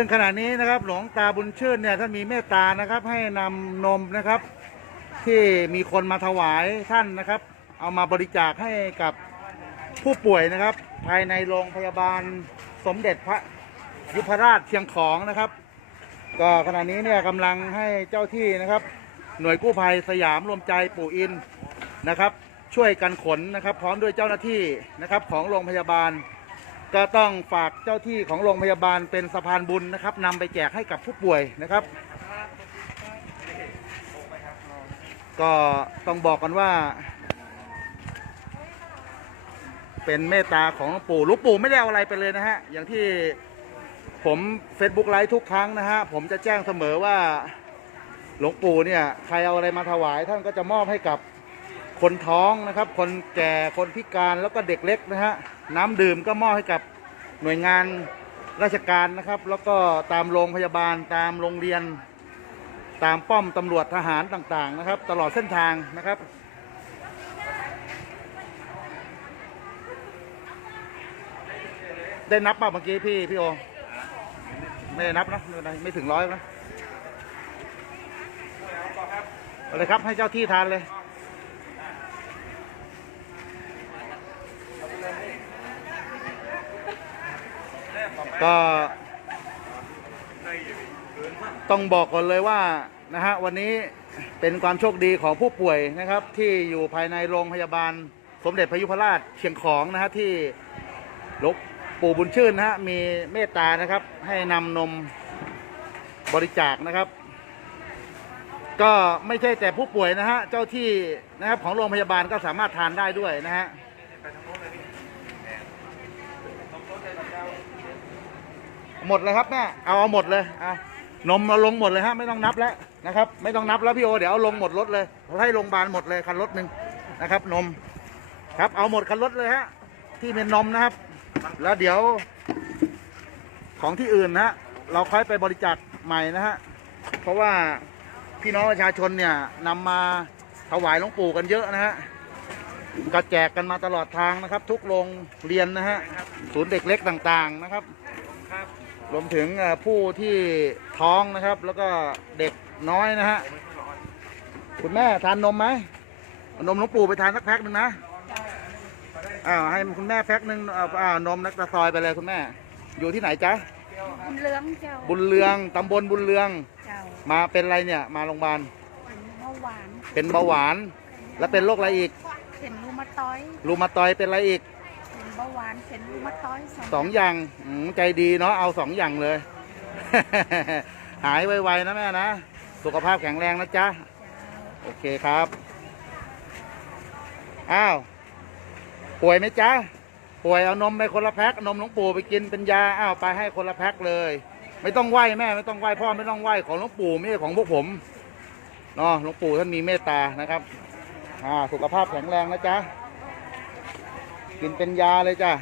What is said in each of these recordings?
ซึ่งขณะนี้นะครับ หลวงตาบุญชื่นเนี่ยท่านมีเมตตานะครับ ให้นำนมนะครับ ที่มีคนมาถวายท่านนะครับ เอามาบริจาคให้กับผู้ป่วยนะครับ ภายในโรงพยาบาลสมเด็จพระยุพราชเชียงของนะครับ ก็ขณะนี้เนี่ยกำลังให้เจ้าที่นะครับ หน่วยกู้ภัยสยามรวมใจปู่อินนะครับ ช่วยกันขนนะครับ พร้อมด้วยเจ้าหน้าที่นะครับของโรงพยาบาล ก็ต้องฝากเจ้าที่ของโรงพยาบาลเป็นสะพานบุญนะครับนำไปแจกให้กับผู้ป่วยนะครับ ก็ต้องบอกกันว่า เป็นเมตตาของหลวงปู่หลวงปู่ไม่ได้เอาอะไรไปเลยนะฮะอย่างที่ผม Facebook ไลฟ์ทุกครั้งนะฮะผมจะแจ้งเสมอว่าหลวงปู่เนี่ยใครเอาอะไรมาถวาย ท่านก็จะมอบให้กับคนท้องนะครับ คนแก่คนพิการแล้วก็เด็กเล็กนะฮะ น้ำดื่มก็มอบให้กับหน่วยงานราชการนะครับ แล้วก็ตามโรงพยาบาลตามโรงเรียน ตามป้อมตำรวจทหารต่างๆนะครับ ตลอดเส้นทางนะครับได้นับป่ะเมื่อกี้พี่พี่โอไม่ได้นับนะไม่เป็นไรไม่ถึงร้อยนะเอาเลยครับให้เจ้าที่ทานเลย ก็ต้องบอกก่อนเลยว่านะฮะวันนี้เป็นความโชคดีของผู้ป่วยนะครับ ที่อยู่ภายในโรงพยาบาลสมเด็จพระยุพราชเชียงของนะฮะที่ลวงปู่บุญชื่นนะฮะมีเมตตานะครับ ให้นำนมบริจาคนะครับ ก็ไม่ใช่แต่ผู้ป่วยนะฮะเจ้าที่นะครับของโรงพยาบาลก็สามารถทานได้ด้วยนะฮะ หมดเลยครับแม่เอาเอาหมดเลยเอานมเอาลงหมดเลยฮะไม่ต้องนับแล้วนะครับ ไม่ต้องนับแล้วพี่โอเดี๋ยวเอาลงหมดรถเลยให้โรงพยาบาลหมดเลยคันรถหนึ่งนะครับ นมครับเอาหมดคันรถเลยฮะที่เป็นนมนะครับ แล้วเดี๋ยวของที่อื่นนะฮะเราค่อยไปบริจาคใหม่นะฮะเพราะว่าพี่น้องประชาชนเนี่ยนำมาถวายหลวงปู่กันเยอะนะฮะก็แจกกันมาตลอดทางนะครับ ทุกโรงเรียนนะฮะศูนย์เด็กเล็กต่างๆนะครับ รวมถึงเอ่อผู้ที่ท้องนะครับ แล้วก็เด็กน้อยนะฮะคุณแม่ทานนมไหมเอานมหลวงปู่ไปทานสักแพ็คหนึ่งนะอ้าวให้คุณแม่แพ็คหนึ่งเอาอ้าวนมนักตะซอยไปเลยคุณแม่ อยู่ที่ไหนจ๊ะบุญเหลืองเจ้าบุญเรืองตำบลบุญเรืองเจ้ามาเป็นอะไรเนี่ย มาโรงพยาบาลเป็นเบาหวานเป็นเบาหวาน แล้วเป็นโรคอะไรอีกเป็นรูมาตอยด์รูมาตอยด์เป็นอะไรอีกเป็นเบา หวานเป็นรูมาตอยสองอย่างอืมใจดีเนาะเอาสองอย่างเลย หายไวๆนะแม่นะ สุขภาพแข็งแรงนะจ๊ะ โอเคครับ อ้าว ป่วยไหมจ๊ะ ป่วยเอานมไปคนละแพ็คนมหลวงปู่ไปกินเป็นยา อ้าวไปให้คนละแพ็คเลย ไม่ต้องไหว้แม่ไม่ต้องไหว้พ่อไม่ต้องไหว้ของหลวงปู่ไม่ใช่ของพวกผมเนาะหลวงปู่ท่านมีเมตตานะครับ อ่า สุขภาพแข็งแรงนะจ๊ะ กินเป็นยาเลยจ้ะ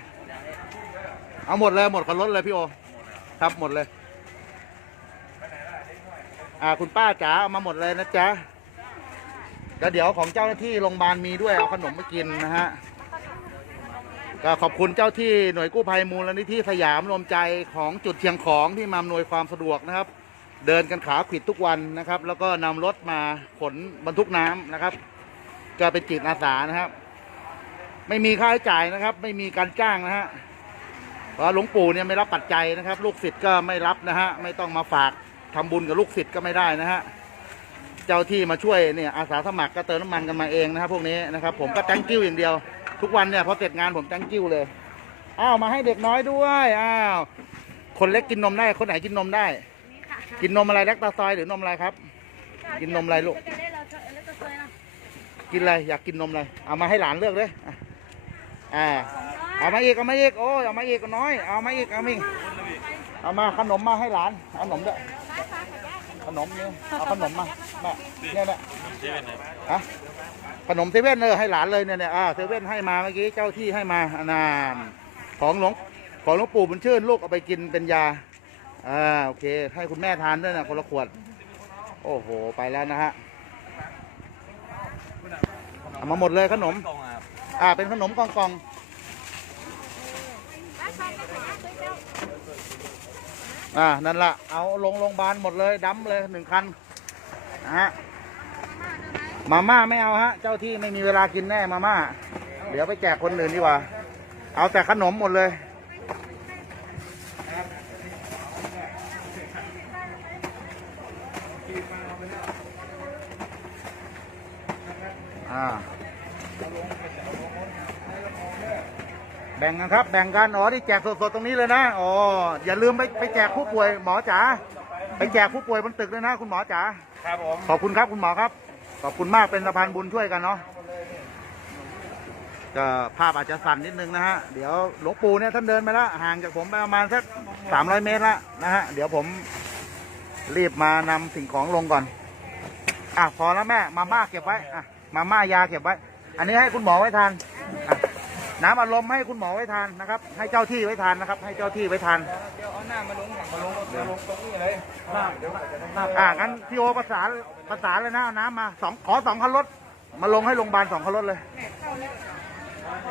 เอาหมดเลยหมดคันรถเลยพี่โอ ครับหมดเลย อ่าคุณป้าจ๋าเอามาหมดเลยนะจ๊ะแล้วเดี๋ยวของเจ้าหน้าที่โรงพยาบาลมีด้วยเอาขนมมากินนะฮะ ก็ขอบคุณเจ้าที่หน่วยกู้ภัยมูลนิธิสยามรวมใจของจุดเชียงของที่มาอำนวยความสะดวกนะครับ เดินกันขาขิดทุกวันนะครับ แล้วก็นำรถมาขนบรรทุกน้ำนะครับ ก็เป็นจิตอาสานะครับ ไม่มีค่าใช้จ่ายนะครับ ไม่มีการจ้างนะฮะเพราะหลวงปู่เนี่ยไม่รับปัจจัยนะครับ ลูกศิษย์ก็ไม่รับนะฮะไม่ต้องมาฝากทำบุญกับลูกศิษย์ก็ไม่ได้นะฮะเจ้าที่มาช่วยเนี่ยอาสาสมัครก็เติมน้ำมันกันมาเองนะครับพวกนี้นะครับ ผมก็แตงกิ้วอย่างเดียว ทุกวันเนี่ยพอเสร็จงานผมแตงกิ้วเลยอ้าวมาให้เด็กน้อยด้วยอ้าวคนเล็กกินนมได้คนไหนกินนมได้ กินนมอะไรแลคตาซอยหรือนมอะไรครับ กินนมอะไรลูกกินอะไรอยากกินนมอะไรเอามาให้หลานเลือกเลย อ่าเอามาอีกเอามาอีกโอ้ยเอามาอีกน้อย เอามาอีกเอามาอีกเอามาขนมมาให้หลานเอาขนมด้วยขนมเนี่ยเอาขนมมาแม่เนี่ยเนี่ยฮะขนมเซเว่นเออให้หลานเลยเนี่ยเนี่ยอ่าเซเว่นให้มาเมื่อกี้เจ้าที่ให้มาอนานของหลวงของหลวงปู่บุญชื่นลูกเอาไปกินเป็นยาอ่าโอเค ให้คุณแม่ทานด้วยนะคนละขวด โอ้โหไปแล้วนะฮะเอามาหมดเลยขนม อ่าเป็นขนมกองกองอ่านั่นละเอาลงโรงพยาบาลหมดเลยดั้มเลยหนึ่งคันนะฮะมาม่าไม่เอาฮะ เจ้าที่ไม่มีเวลากินแน่มาม่า เดี๋ยวไปแจกคนอื่นดีกว่า เอาแต่ขนมหมดเลยอ่า แบ่งกันครับ แบ่งกันอ๋อที่แจกสดๆตรงนี้เลยนะอ๋ออย่าลืมไปไปแจกผู้ป่วยหมอจ๋าไปแจกผู้ป่วยบนตึกเลยนะ คุณหมอจ๋าครับผมขอบคุณครับคุณหมอครับ ขอบคุณมากเป็นสะพานบุญช่วยกันเนาะก็ภาพอาจจะสั่นนิดนึงนะฮะเดี๋ยวหลวงปู่เนี่ยท่านเดินไปแล้วห่างจากผมไปประมาณสักสามร้อยเมตรละนะฮะเดี๋ยวผมรีบมานำสิ่งของลงก่อนอะพอแล้วแม่มาม่าเก็บไว้อะมาม่ายาเก็บไว้ อันนี้ให้คุณหมอไว้ทานอะ น้ำอารมณ์ให้คุณหมอไว้ทานนะครับ ให้เจ้าที่ไว้ทานนะครับ ให้เจ้าที่ไว้ทานเดี๋ยวเอาหน้ามาลงหลังมาลงมาลงตรงนี้เลยเดี๋ยวจะได้อ่างั้นพี่โอประสานประสานเลยนะเอาน้ำมาสองขอสองคันรถ มาลงให้โรงพยาบาลสองคันรถเลย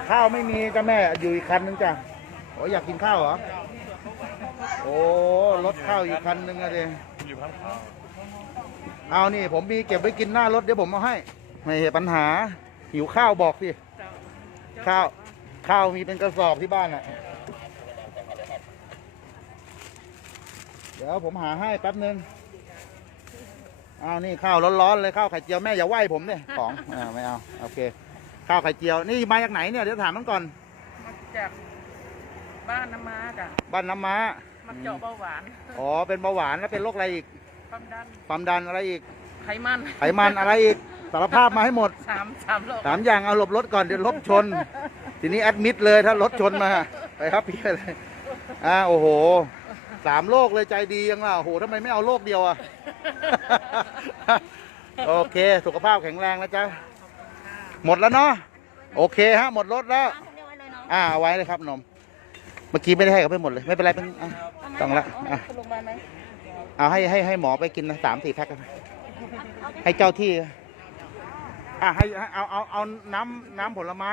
ข้าวไม่มีจ้ะแม่อยู่อีกคันนึงจ้ะโอ้อยากกินข้าวเหรอโอ้รถข้าวอีกคันนึงอะเดเอานี่ผมมีเก็บไว้กินหน้ารถเดี๋ยวผมเอาให้ ไม่เหตุปัญหาหิวข้าวบอกสิข้าว ข้าวมีเป็นกระสอบที่บ้านอะ เดี๋ยวผมหาให้แป๊บนึงอ้าวนี่ข้าวร้อนๆเลยข้าวไข่เจียวแม่อย่าไหว้ผมเนี่ยของอ่าไม่เอาโอเค ข้าวไข่เจียวนี่มาจากไหนเนี่ยเดี๋ยวถามมันก่อน มาจากบ้านน้ำมาจ้ะบ้านน้ำม้ามาเจาะเบาหวานอ๋อเป็นเบาหวานแล้วเป็นโรคอะไรอีกความดันความดันอะไรอีกไขมันไขมันอะไรอีกสารภาพมาให้หมดสามสามโลสามอย่างเอาหลบรถก่อนเดี๋ยวรถชน ทีนี้แอดมิดเลยถ้ารถชนมาไปครับพี่เลยอ่าโอ้โหสามโรคเลยใจดียังล่ะโอ้โหทำไมไม่เอาโรคเดียวอะ โอเค สุขภาพแข็งแรงนะจ๊ะหมดแล้วเนาะโอเคฮะ หมดรถแล้ว อ่าเอาไว้เลยครับนม เมื่อกี้ไม่ได้ให้กับไปหมดเลย ไม่เป็นไรเป็นอะต้องละอะโรงพยาบาลไหมเอาให้ให้ให้หมอไปกินนะสามสี่แพ็คกันให้เจ้าที่ อะให้ให้เอาเอาเอาน้ำน้ำผลไม้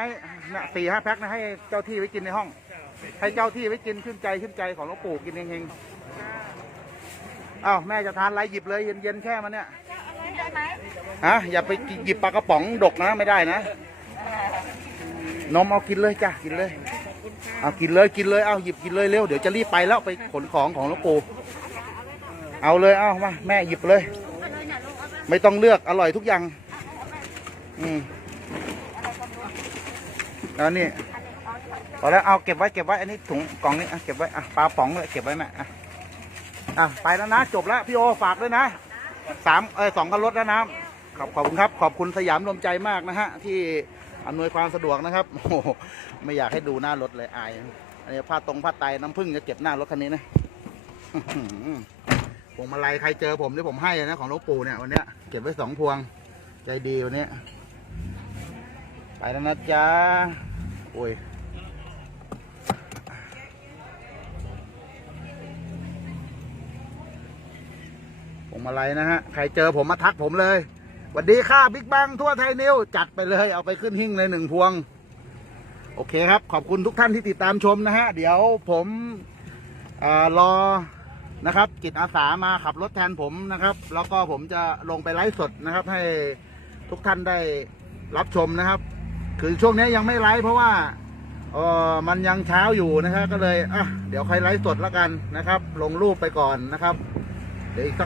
นะสี่ห้าแพ็คนะให้เจ้าที่ไว้กินในห้อง ให้เจ้าที่ไว้กินชื่นใจชื่นใจของหลวงปู่กินเฮงๆอ้าวแม่จะทานอะไรหยิบเลยเย็นๆแค่มันเนี่ยได้ไหมฮะอย่าไปหยิบปลากระป๋องดกนะไม่ได้นะนมเอากินเลยจ้ะกินเลย เอากินเลยกินเลยเอาหยิบกินเลยเร็วเดี๋ยวจะรีบไปแล้วไปขนของของหลวงปู่เอาเลยเอามาแม่หยิบเลย ไม่ต้องเลือกอร่อยทุกอย่าง อืมแล้วนี่พอแล้วเอาเก็บไว้เก็บไว้อันนี้ถุงกล่องนี้อะเก็บไว้อะปลาป๋องเลยเก็บไว้แม่อะอะไปแล้วนะจบแล้วพี่โอฝากด้วยนะสามเออสองคันรถแล้วนะขอบขอบคุณครับ ขอบคุณสยามรวมใจมากนะฮะ ที่อำนวยความสะดวกนะครับโอ้โหไม่อยากให้ดูหน้ารถเลยอายอันนี้ผ้าตรงผ้าไตน้ำผึ้งจะเก็บหน้ารถคันนี้นะอื้อหือพวงมาลัยใครเจอผมที่ผมให้นะของหลวงปู่เนี่ยวันเนี้ยเก็บไว้สองพวงใจดีวันนี้ ไปแล้วนะจ๊ะ โอ้ยผมอะไรนะฮะ ใครเจอผมมาทักผมเลยสวัสดีค่ะบิ๊กบังทั่วไทยนิวจัดไปเลยเอาไปขึ้นหิ้งเลยหนึ่งพวง โอเคครับ ขอบคุณทุกท่านที่ติดตามชมนะฮะ เดี๋ยวผมอรอนะครับจิตอาสามาขับรถแทนผมนะครับ แล้วก็ผมจะลงไปไลฟ์สดนะครับ ให้ทุกท่านได้รับชมนะครับ คือช่วงนี้ยังไม่ไลฟ์เพราะว่าเออมันยังเช้าอยู่นะครับก็เลยอะเดี๋ยวใครไลฟ์สดแล้วกันนะครับ ลงรูปไปก่อนนะครับ เดี๋ยวอีกสัก